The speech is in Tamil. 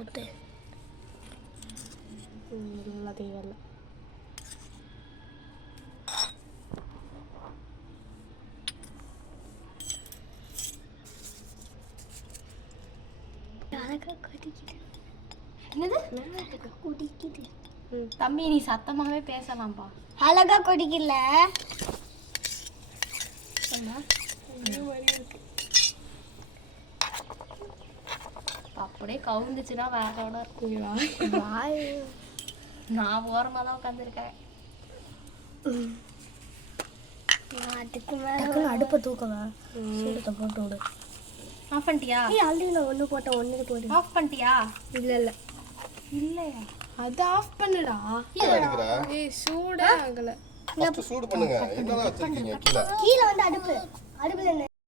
போட்டு எல்லாத்தையும் வரல. குடிக்குது. தம்பி நீ சத்தமாகவே பேசலாம்ப்பா. அழகா குடிக்கல. அப்படியே கவுந்துச்சுன்னா வேறோட இருக்குங்களா? நான் ஓரமாக தான் உட்காந்துருக்கேன். அதுக்கு மேலே அடுப்பை தூக்கவா சூடத்தை போட்டு விடு. ஆஃப் பண்ணிட்டியா? ஆல்ரெடி நான் ஒன்று போட்டேன், ஒன்று போடு. ஆஃப் பண்ணிட்டியா? இல்லை இல்லை இல்லையா? அது ஆஃப் பண்ணுடா. ஏய் சூடே ஆகல. சூடு பண்ணுங்க. என்னடா வச்சிருக்கீங்க கீழே? கீழே வந்து அடுப்பு